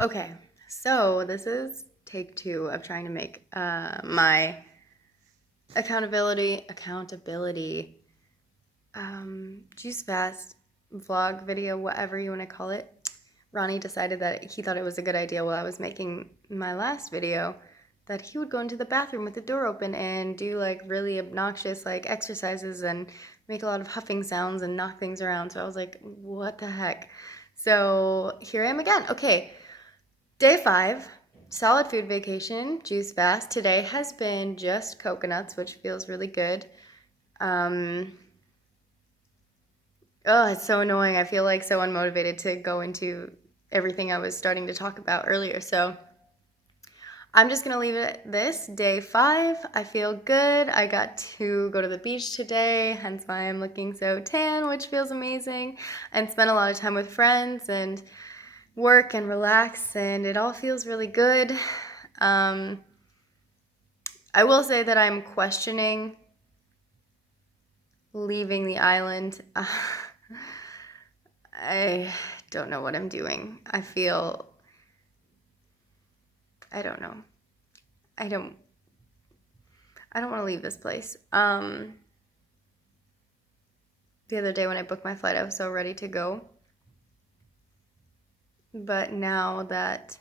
Okay, so this is take two of trying to make my accountability juice fast vlog video, whatever you want to call it. Ronnie decided that he thought it was a good idea while I was making my last video that he would go into the bathroom with the door open and do like really obnoxious like exercises and make a lot of huffing sounds and knock things around. So I was like, what the heck? So here I am again. Okay, day 5, solid food vacation, juice fast. Today has been just coconuts, which feels really good. Um, oh, it's so annoying. I feel like so unmotivated to go into everything I was starting to talk about earlier. So I'm just gonna leave it at this. Day 5, I feel good. I got to go to the beach today, hence why I'm looking so tan, which feels amazing, and spent a lot of time with friends and work and relax, and it all feels really good. Um, I will say that I'm questioning leaving the island. I don't know what I'm doing. I don't know. I don't I don't want to leave this place. The other day when I booked my flight, I was so ready to go. But now that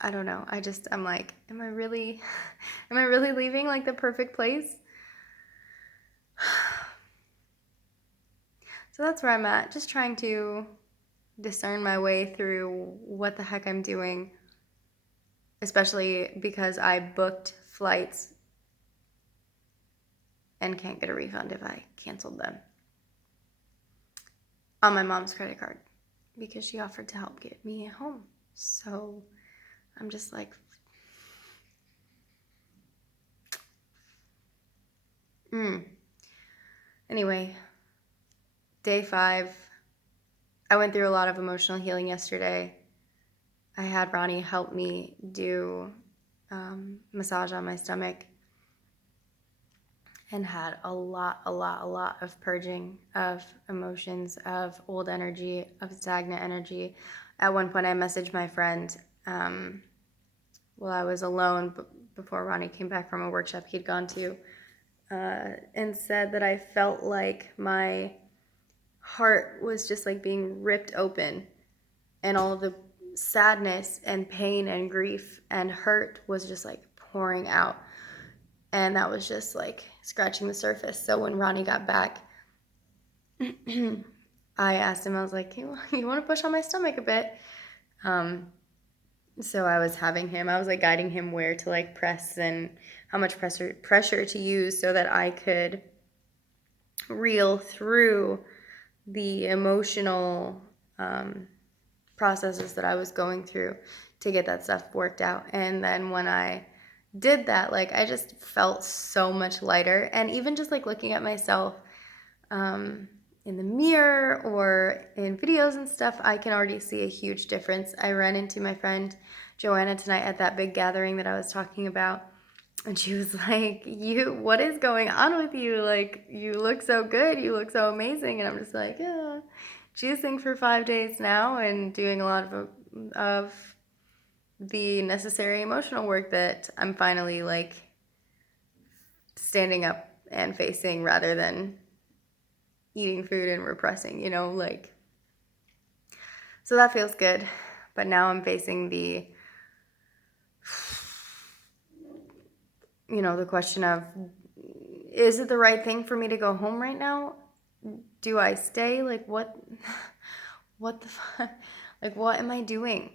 I don't know, I'm like, am I really am I really leaving like the perfect place? So that's where I'm at, just trying to discern my way through what the heck I'm doing, especially because I booked flights and can't get a refund if I canceled them on my mom's credit card because she offered to help get me home. So I'm just like, Anyway, day 5, I went through a lot of emotional healing yesterday. I had Ronnie help me do massage on my stomach and had a lot of purging of emotions, of old energy, of stagnant energy. At one point, I messaged my friend while I was alone before Ronnie came back from a workshop he'd gone to and said that I felt like my heart was just like being ripped open and all of the sadness and pain and grief and hurt was just like pouring out. And that was just like scratching the surface. So when Ronnie got back, I asked him, I was like, you want to push on my stomach a bit? So I was like guiding him where to like press and how much pressure to use so that I could reel through the emotional processes that I was going through to get that stuff worked out. And then when I did that, like I just felt so much lighter. And even just like looking at myself in the mirror or in videos and stuff, I can already see a huge difference. I ran into my friend Joanna tonight at that big gathering that I was talking about. And she was like, what is going on with you? Like, you look so good. You look so amazing. And I'm just like, yeah, juicing for 5 days now and doing a lot of the necessary emotional work that I'm finally like standing up and facing rather than eating food and repressing, like, so that feels good. But now I'm facing the question of, is it the right thing for me to go home right now? Do I stay? Like, what the fuck? Like, what am I doing?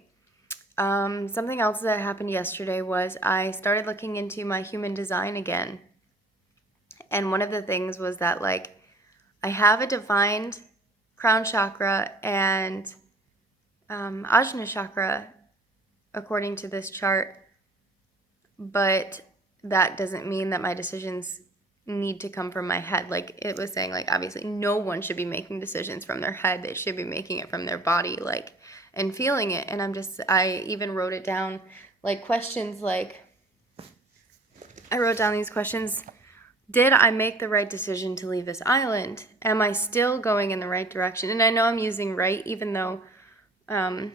Something else that happened yesterday was I started looking into my human design again. And one of the things was that, like, I have a defined crown chakra and Ajna chakra according to this chart, but that doesn't mean that my decisions need to come from my head. Like it was saying, like, obviously no one should be making decisions from their head. They should be making it from their body, like, and feeling it. And I even wrote it down, like questions like, I wrote down these questions did I make the right decision to leave this island? Am I still going in the right direction? And I know I'm using right, even though, right,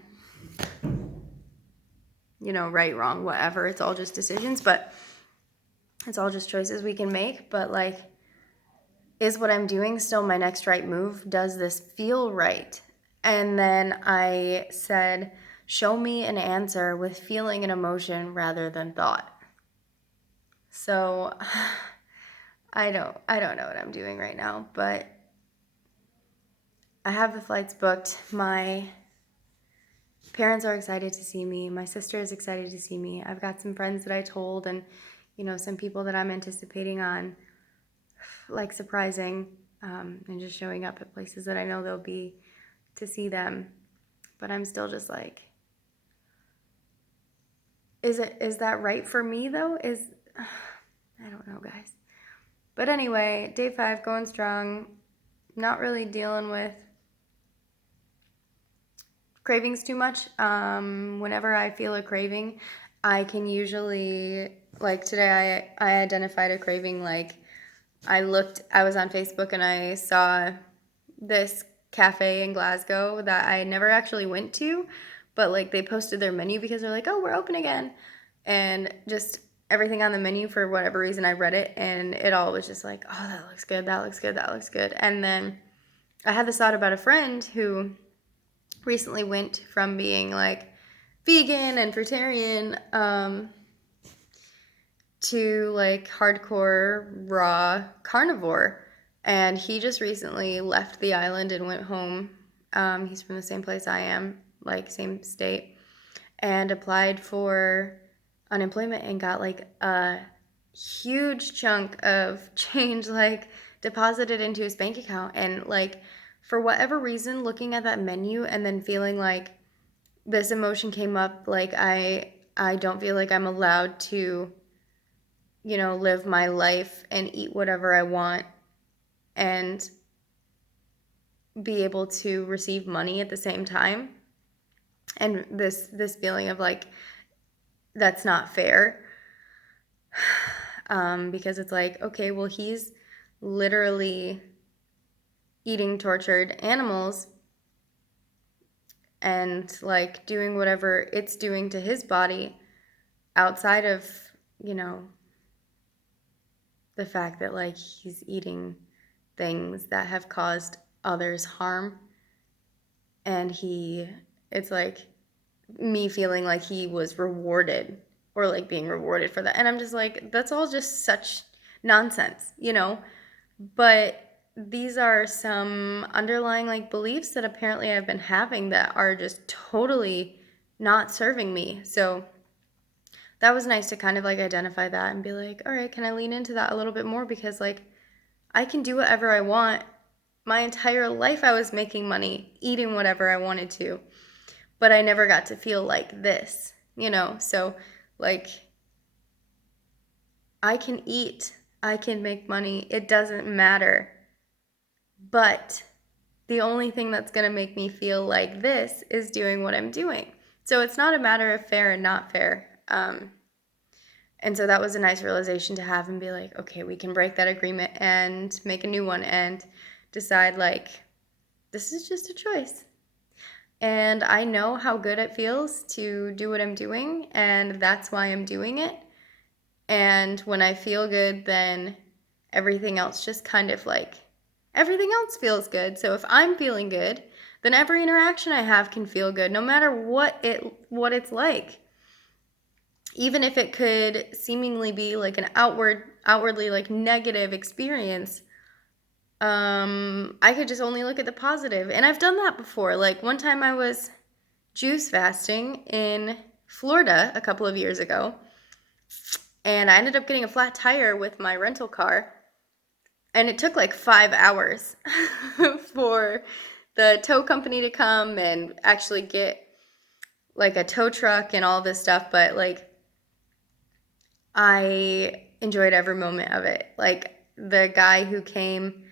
wrong, whatever. It's all just decisions, but it's all just choices we can make. But like, is what I'm doing still my next right move? Does this feel right? And then I said, show me an answer with feeling and emotion rather than thought. So I don't know what I'm doing right now, but I have the flights booked. My parents are excited to see me. My sister is excited to see me. I've got some friends that I told, and some people that I'm anticipating on like surprising and just showing up at places that I know they'll be to see them. But I'm still just like, is that right for me though? I don't know, guys. But anyway, day 5 going strong. Not really dealing with cravings too much. Whenever I feel a craving, I can usually, like today I identified a craving. Like I was on Facebook and I saw this cafe in Glasgow that I never actually went to, but like they posted their menu because they're like, oh, we're open again. And just everything on the menu, for whatever reason, I read it and it all was just like, oh, that looks good, that looks good, that looks good. And then I had this thought about a friend who recently went from being like vegan and fruitarian to like hardcore raw carnivore. And he just recently left the island and went home. He's from the same place I am, like same state, and applied for unemployment and got like a huge chunk of change like deposited into his bank account. And like for whatever reason, looking at that menu and then feeling like this emotion came up, like I don't feel like I'm allowed to live my life and eat whatever I want and be able to receive money at the same time. And this feeling of like, that's not fair. Because it's like, okay, well, he's literally eating tortured animals and like doing whatever it's doing to his body outside of, the fact that like he's eating things that have caused others harm. And it's like me feeling like he was rewarded or like being rewarded for that. And I'm just like, that's all just such nonsense, But these are some underlying like beliefs that apparently I've been having that are just totally not serving me. So that was nice to kind of like identify that and be like, all right, can I lean into that a little bit more? Because like I can do whatever I want. My entire life I was making money, eating whatever I wanted to, but I never got to feel like this, So like I can eat, I can make money, it doesn't matter. But the only thing that's going to make me feel like this is doing what I'm doing. So it's not a matter of fair and not fair. And so that was a nice realization to have and be like, okay, we can break that agreement and make a new one and decide like, this is just a choice. And I know how good it feels to do what I'm doing, and that's why I'm doing it. And when I feel good, then everything else just kind of like, everything else feels good. So if I'm feeling good, then every interaction I have can feel good, no matter what it's like. Even if it could seemingly be like an outwardly like negative experience, I could just only look at the positive. And I've done that before. Like one time I was juice fasting in Florida a couple of years ago, and I ended up getting a flat tire with my rental car. And it took like 5 hours for the tow company to come and actually get like a tow truck and all this stuff. But like, I enjoyed every moment of it. Like the guy who came,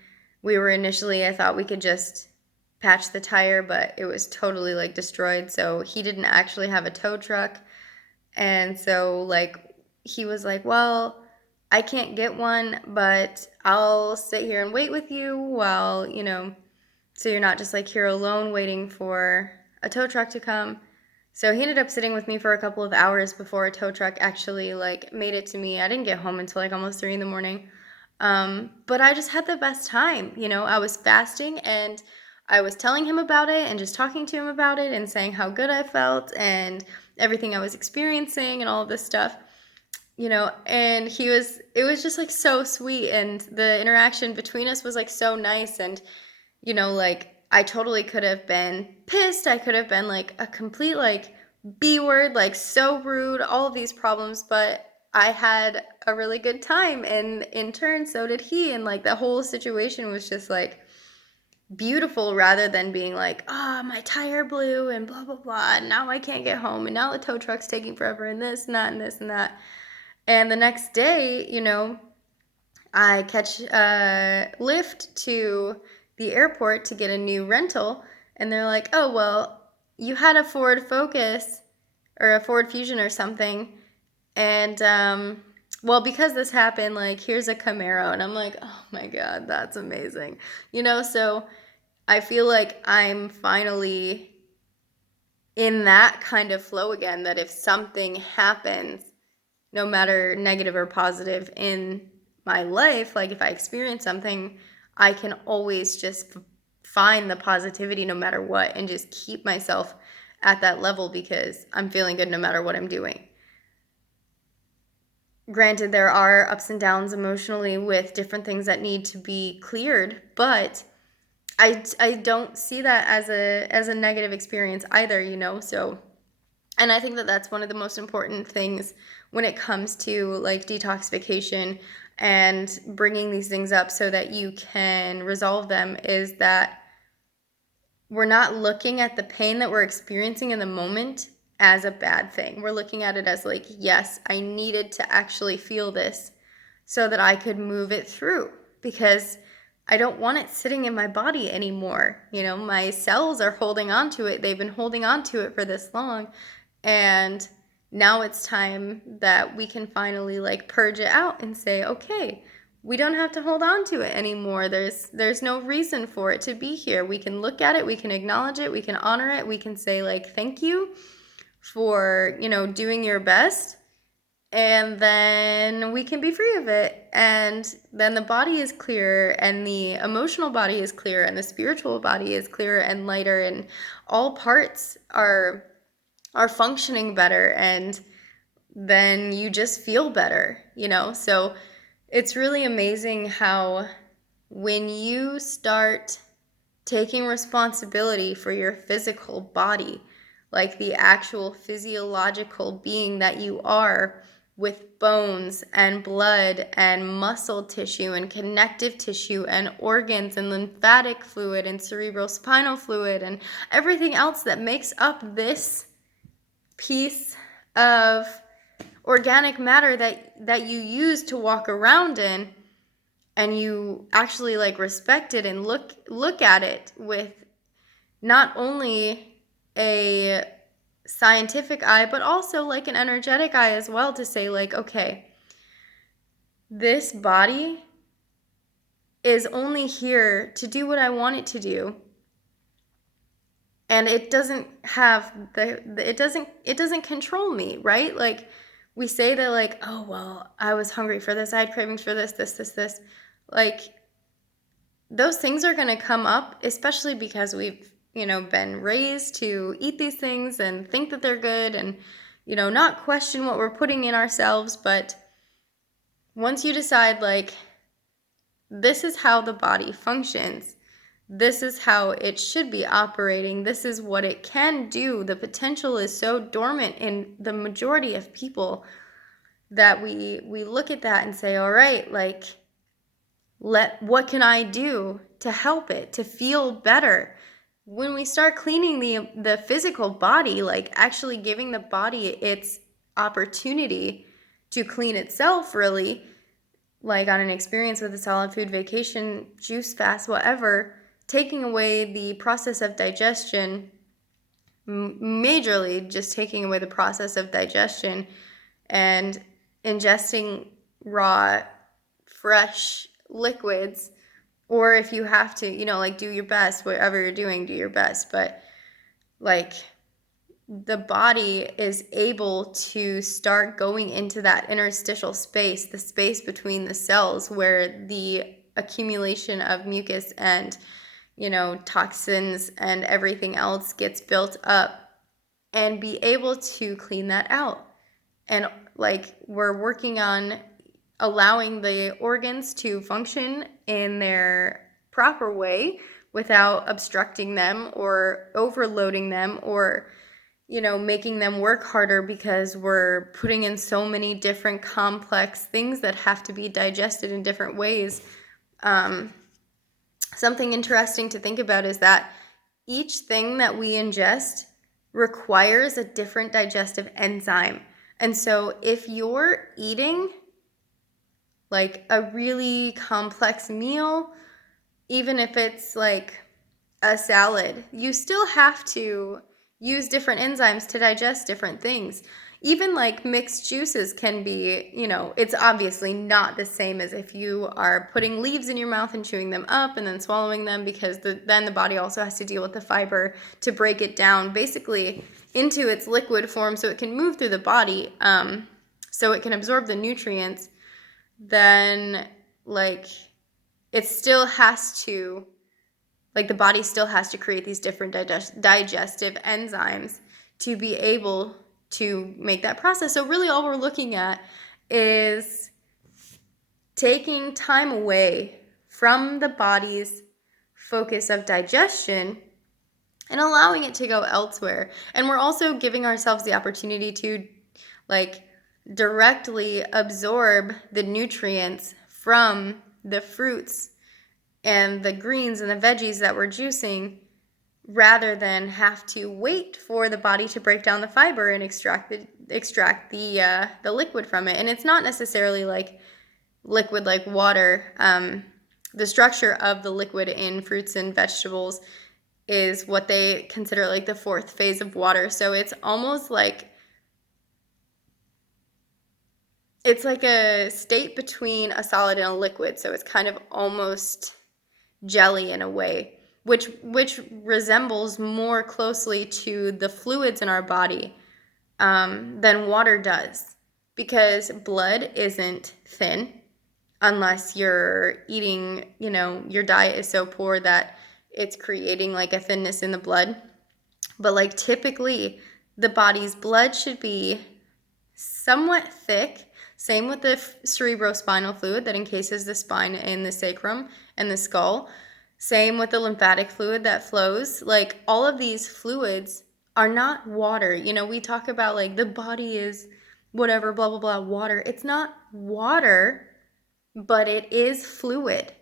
I thought we could just patch the tire, but it was totally like destroyed. So he didn't actually have a tow truck. And so like, he was like, well, I can't get one, but I'll sit here and wait with you while, so you're not just like here alone waiting for a tow truck to come. So he ended up sitting with me for a couple of hours before a tow truck actually like made it to me. I didn't get home until like almost 3 in the morning. But I just had the best time. I was fasting and I was telling him about it and just talking to him about it and saying how good I felt and everything I was experiencing and all of this stuff. And it was just like so sweet, and the interaction between us was like so nice. And like I totally could have been pissed. I could have been like a complete like B word, like so rude, all of these problems, but I had a really good time, and in turn so did he. And like the whole situation was just like beautiful, rather than being like, oh, my tire blew and blah blah blah, and now I can't get home, and now the tow truck's taking forever, and this and that and this and that. And the next day, I catch a Lyft to the airport to get a new rental, and they're like, oh, well, you had a Ford Focus or a Ford Fusion or something, and well, because this happened, like, here's a Camaro. And I'm like, oh my God, that's amazing. So I feel like I'm finally in that kind of flow again, that if something happens, no matter negative or positive in my life, like if I experience something, I can always just find the positivity no matter what, and just keep myself at that level because I'm feeling good no matter what I'm doing. Granted, there are ups and downs emotionally with different things that need to be cleared, but I don't see that as a negative experience either. So, and I think that that's one of the most important things when it comes to like detoxification and bringing these things up so that you can resolve them, is that we're not looking at the pain that we're experiencing in the moment as a bad thing. We're looking at it as like, yes, I needed to actually feel this so that I could move it through, because I don't want it sitting in my body anymore. My cells are holding on to it. They've been holding on to it for this long. And now it's time that we can finally like purge it out and say, okay, we don't have to hold on to it anymore. There's no reason for it to be here. We can look at it, we can acknowledge it, we can honor it, we can say like thank you for, doing your best, and then we can be free of it. And then the body is clearer, and the emotional body is clearer, and the spiritual body is clearer and lighter, and all parts are functioning better, and then you just feel better. So it's really amazing how when you start taking responsibility for your physical body, like the actual physiological being that you are, with bones and blood and muscle tissue and connective tissue and organs and lymphatic fluid and cerebrospinal fluid and everything else that makes up this piece of organic matter that you use to walk around in, and you actually like respect it and look at it with not only a scientific eye but also like an energetic eye as well, to say like, okay, this body is only here to do what I want it to do, and it doesn't have it doesn't control me, right? Like we say that like, oh well, I was hungry for this, I had cravings for this. Like those things are going to come up, especially because we've been raised to eat these things and think that they're good, and not question what we're putting in ourselves. But once you decide like, this is how the body functions, this is how it should be operating, this is what it can do, the potential is so dormant in the majority of people that we look at that and say, all right, like, what can I do to help it to feel better? When we start cleaning the physical body, like actually giving the body its opportunity to clean itself, really, like on an experience with a solid food vacation, juice fast, whatever, taking away the process of digestion, majorly just taking away the process of digestion and ingesting raw, fresh liquids, or if you have to, like, do your best, whatever you're doing, do your best. But like, the body is able to start going into that interstitial space, the space between the cells where the accumulation of mucus and, toxins and everything else gets built up, and be able to clean that out. And like, we're working on allowing the organs to function in their proper way without obstructing them or overloading them, or making them work harder, because we're putting in so many different complex things that have to be digested in different ways. Something interesting to think about is that each thing that we ingest requires a different digestive enzyme. And so if you're eating like a really complex meal, even if it's like a salad, you still have to use different enzymes to digest different things. Even like mixed juices can be, it's obviously not the same as if you are putting leaves in your mouth and chewing them up and then swallowing them, because then the body also has to deal with the fiber to break it down basically into its liquid form so it can move through the body, so it can absorb the nutrients. Then like, it still has to, like, the body still has to create these different digestive enzymes to be able to make that process. So really all we're looking at is taking time away from the body's focus of digestion and allowing it to go elsewhere. And we're also giving ourselves the opportunity to like directly absorb the nutrients from the fruits and the greens and the veggies that we're juicing, rather than have to wait for the body to break down the fiber and extract the liquid from it. And it's not necessarily like liquid like water. The structure of the liquid in fruits and vegetables is what they consider like the fourth phase of water. So it's almost like, it's like a state between a solid and a liquid. So it's kind of almost jelly in a way, which resembles more closely to the fluids in our body than water does, because blood isn't thin unless you're eating, your diet is so poor that it's creating like a thinness in the blood. But like, typically the body's blood should be somewhat thick. Same with the cerebrospinal fluid that encases the spine and the sacrum and the skull. Same with the lymphatic fluid that flows. Like, all of these fluids are not water. We talk about like the body is whatever, blah, blah, blah, water. It's not water, but it is fluid.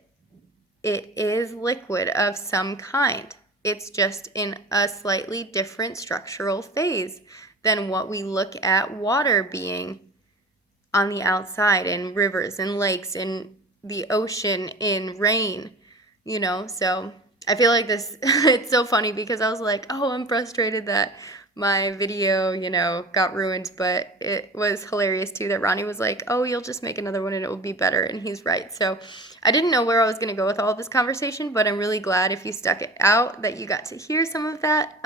It is liquid of some kind. It's just in a slightly different structural phase than what we look at water being on the outside, in rivers and lakes, in the ocean, in rain, So I feel like this, it's so funny because I was like, oh, I'm frustrated that my video, got ruined. But it was hilarious too that Ronnie was like, oh, you'll just make another one and it will be better. And he's right. So I didn't know where I was going to go with all of this conversation, but I'm really glad, if you stuck it out, that you got to hear some of that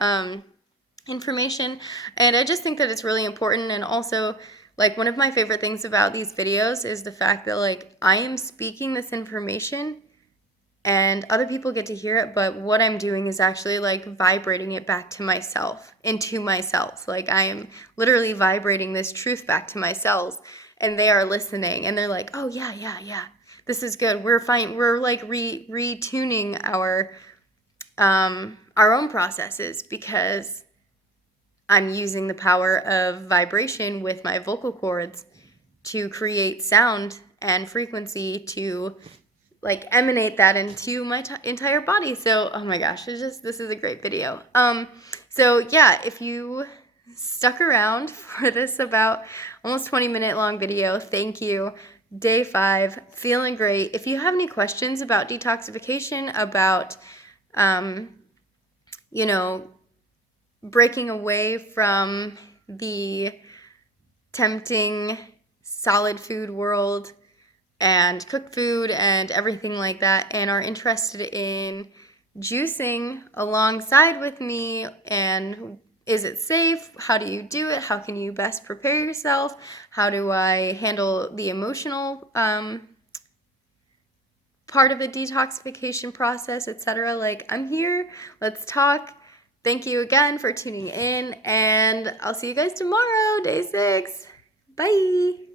information. And I just think that it's really important. And also, like, one of my favorite things about these videos is the fact that like, I am speaking this information and other people get to hear it, but what I'm doing is actually like vibrating it back to myself, into my cells. Like, I am literally vibrating this truth back to my cells, and they are listening, and they're like, oh yeah, this is good. We're fine. We're like retuning our own processes, because I'm using the power of vibration with my vocal cords to create sound and frequency to like emanate that into my entire body. So, oh my gosh, this is a great video. So yeah, if you stuck around for this about almost 20-minute long video, thank you. Day 5, feeling great. If you have any questions about detoxification, about, breaking away from the tempting solid food world, and cook food and everything like that, and are interested in juicing alongside with me, and is it safe? How do you do it? How can you best prepare yourself? How do I handle the emotional part of the detoxification process, etc.? Like, I'm here. Let's talk. Thank you again for tuning in, and I'll see you guys tomorrow, day 6. Bye.